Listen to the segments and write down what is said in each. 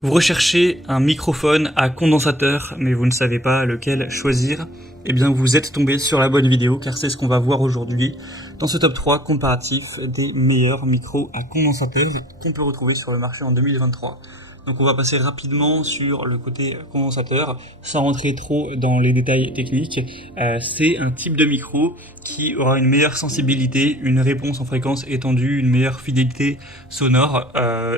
Vous recherchez un microphone à condensateur, mais vous ne savez pas lequel choisir. Eh bien, vous êtes tombé sur la bonne vidéo, car c'est ce qu'on va voir aujourd'hui dans ce top 3 comparatif des meilleurs micros à condensateur qu'on peut retrouver sur le marché en 2023. Donc on va passer rapidement sur le côté condensateur, sans rentrer trop dans les détails techniques. C'est un type de micro qui aura une meilleure sensibilité, une réponse en fréquence étendue, une meilleure fidélité sonore,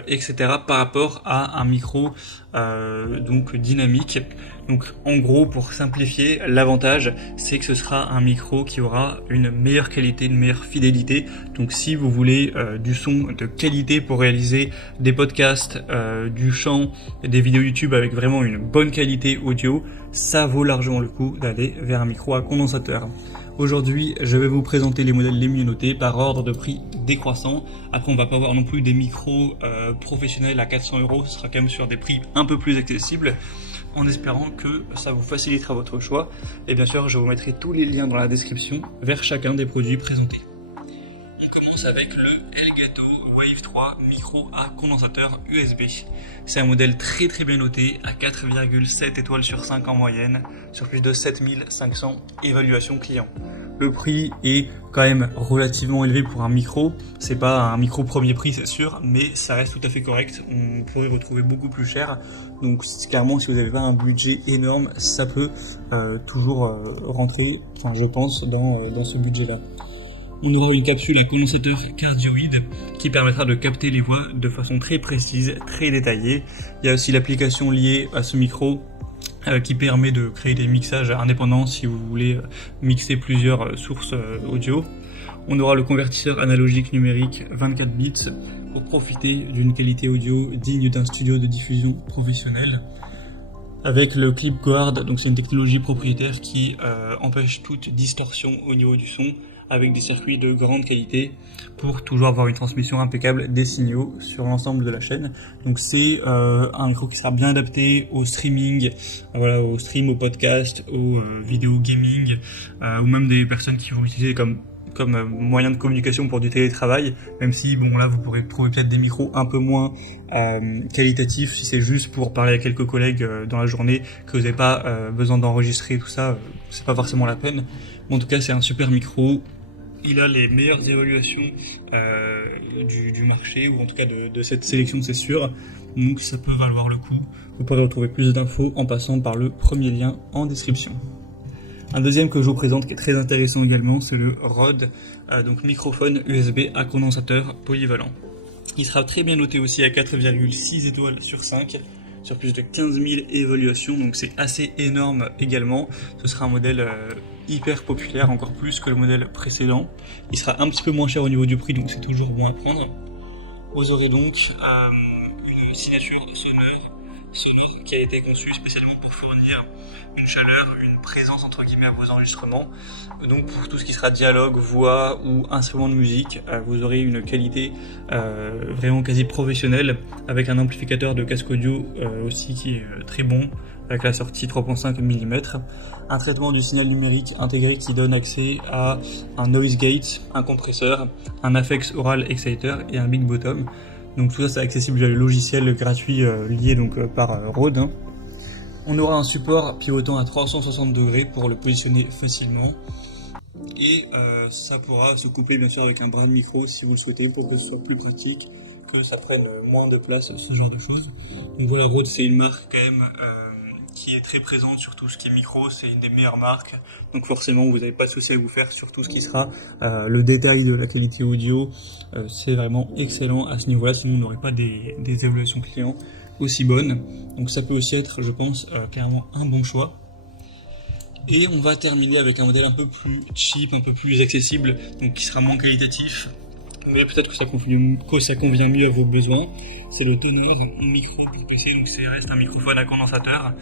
etc. par rapport à un micro donc dynamique. Donc en gros, pour simplifier, l'avantage c'est que ce sera un micro qui aura une meilleure qualité, une meilleure fidélité. Donc si vous voulez du son de qualité pour réaliser des podcasts, du chant, des vidéos YouTube avec vraiment une bonne qualité audio, ça vaut largement le coup d'aller vers un micro à condensateur. Aujourd'hui, je vais vous présenter les modèles les mieux notés par ordre de prix décroissant. Après, on va pas voir non plus des micros professionnels à 400 €, ce sera quand même sur des prix un peu plus accessibles, en espérant que ça vous facilitera votre choix. Et bien sûr, je vous mettrai tous les liens dans la description vers chacun des produits présentés. On commence avec le Elgato Wave 3 micro à condensateur USB. C'est un modèle très bien noté à 4,7 étoiles sur 5 en moyenne, sur plus de 7500 évaluations clients. Le prix est quand même relativement élevé pour un micro. C'est pas un micro premier prix, c'est sûr, mais ça reste tout à fait correct. On pourrait retrouver beaucoup plus cher. Donc clairement, si vous n'avez pas un budget énorme, ça peut toujours rentrer, enfin, je pense, dans ce budget-là. On aura une capsule à condensateur cardioïde qui permettra de capter les voix de façon très précise, très détaillée. Il y a aussi l'application liée à ce micro qui permet de créer des mixages indépendants si vous voulez mixer plusieurs sources audio. On aura le convertisseur analogique numérique 24 bits pour profiter d'une qualité audio digne d'un studio de diffusion professionnel. Avec le clip guard, donc c'est une technologie propriétaire qui empêche toute distorsion au niveau du son, avec des circuits de grande qualité pour toujours avoir une transmission impeccable des signaux sur l'ensemble de la chaîne. Donc c'est un micro qui sera bien adapté au streaming, voilà, au stream, au podcast, aux vidéos gaming, ou même des personnes qui vont l'utiliser comme moyen de communication pour du télétravail, même si bon là vous pourrez trouver peut-être des micros un peu moins qualitatifs si c'est juste pour parler à quelques collègues dans la journée, que vous n'avez pas besoin d'enregistrer tout ça, c'est pas forcément la peine. En tout cas c'est un super micro. Il a les meilleures évaluations du marché, ou en tout cas de cette sélection, c'est sûr. Donc ça peut valoir le coup. Vous pourrez retrouver plus d'infos en passant par le premier lien en description. Un deuxième que je vous présente qui est très intéressant également, c'est le Rode, donc microphone USB à condensateur polyvalent. Il sera très bien noté aussi à 4,6 étoiles sur 5, sur plus de 15 000 évaluations, donc c'est assez énorme également. Ce sera un modèle hyper populaire, encore plus que le modèle précédent. Il sera un petit peu moins cher au niveau du prix, donc c'est toujours bon à prendre. Vous aurez donc une signature sonore qui a été conçue spécialement pour fournir une chaleur, une présence entre guillemets à vos enregistrements. Donc pour tout ce qui sera dialogue, voix ou instrument de musique, vous aurez une qualité vraiment quasi professionnelle, avec un amplificateur de casque audio aussi qui est très bon, avec la sortie 3.5 mm, un traitement du signal numérique intégré qui donne accès à un noise gate, un compresseur, un Aphex Aural Exciter et un Big Bottom. Donc tout ça c'est accessible via le logiciel gratuit lié donc par Rode. On aura un support pivotant à 360 degrés pour le positionner facilement, et ça pourra se coupler bien sûr avec un bras de micro si vous le souhaitez, pour que ce soit plus pratique, que ça prenne moins de place, ce genre de choses. Donc voilà, Rode c'est une marque quand même qui est très présente sur tout ce qui est micro, c'est une des meilleures marques, donc forcément vous n'avez pas de souci à vous faire sur tout ce qui sera le détail de la qualité audio. C'est vraiment excellent à ce niveau-là, sinon on n'aurait pas des évaluations clients aussi bonnes. Donc ça peut aussi être, je pense, clairement un bon choix. Et on va terminer avec un modèle un peu plus cheap, un peu plus accessible, donc qui sera moins qualitatif, mais peut-être que ça convient mieux à vos besoins. C'est le Tonor micro pour PC, donc ça reste un microphone à condensateur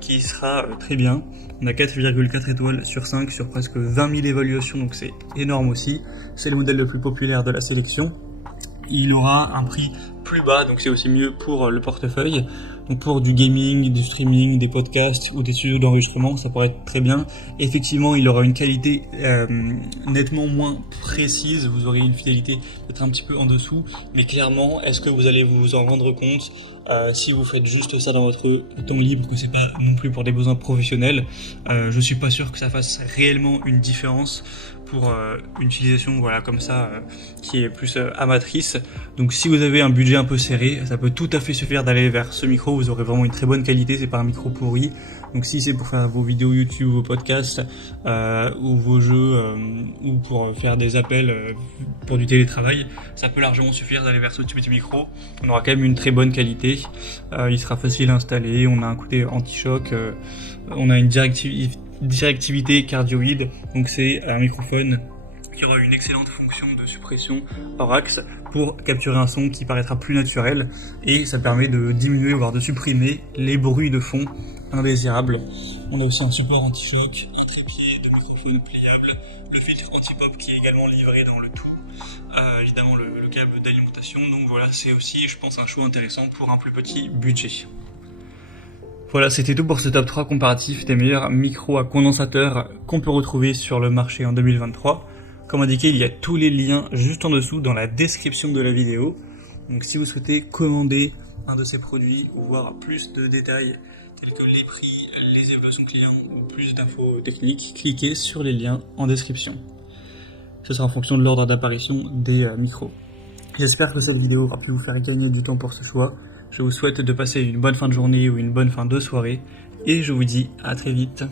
qui sera très bien. On a 4,4 étoiles sur 5 sur presque 20 000 évaluations, donc c'est énorme aussi. C'est le modèle le plus populaire de la sélection. il aura un prix plus bas, donc c'est aussi mieux pour le portefeuille. Donc pour du gaming, du streaming, des podcasts ou des studios d'enregistrement, ça pourrait être très bien. Effectivement, il aura une qualité nettement moins précise, vous aurez une fidélité peut-être un petit peu en dessous, mais clairement, est-ce que vous allez vous en rendre compte si vous faites juste ça dans votre temps libre, que c'est pas non plus pour des besoins professionnels? Je suis pas sûr que ça fasse réellement une différence pour une utilisation voilà comme ça qui est plus amatrice. Donc si vous avez un budget un peu serré, ça peut tout à fait suffire d'aller vers ce micro, vous aurez vraiment une très bonne qualité, c'est pas un micro pourri. Donc si c'est pour faire vos vidéos YouTube, vos podcasts ou vos jeux ou pour faire des appels pour du télétravail, ça peut largement suffire d'aller vers ce type de micro. On aura quand même une très bonne qualité, il sera facile à installer, on a un côté anti-choc, on a une directivité cardioïde, donc c'est un microphone qui aura une excellente fonction de suppression hors axe pour capturer un son qui paraîtra plus naturel, et ça permet de diminuer voire de supprimer les bruits de fond indésirables. On a aussi un support anti-choc, un trépied de microphone pliable, le filtre anti-pop qui est également livré dans le tout, évidemment le câble d'alimentation, donc voilà, c'est aussi je pense un choix intéressant pour un plus petit budget. Voilà, c'était tout pour ce top 3 comparatif des meilleurs micros à condensateur qu'on peut retrouver sur le marché en 2023. Comme indiqué, il y a tous les liens juste en dessous dans la description de la vidéo. Donc si vous souhaitez commander un de ces produits ou voir plus de détails tels que les prix, les évaluations clients ou plus d'infos techniques, cliquez sur les liens en description. Ce sera en fonction de l'ordre d'apparition des micros. J'espère que cette vidéo aura pu vous faire gagner du temps pour ce choix. Je vous souhaite de passer une bonne fin de journée ou une bonne fin de soirée et je vous dis à très vite.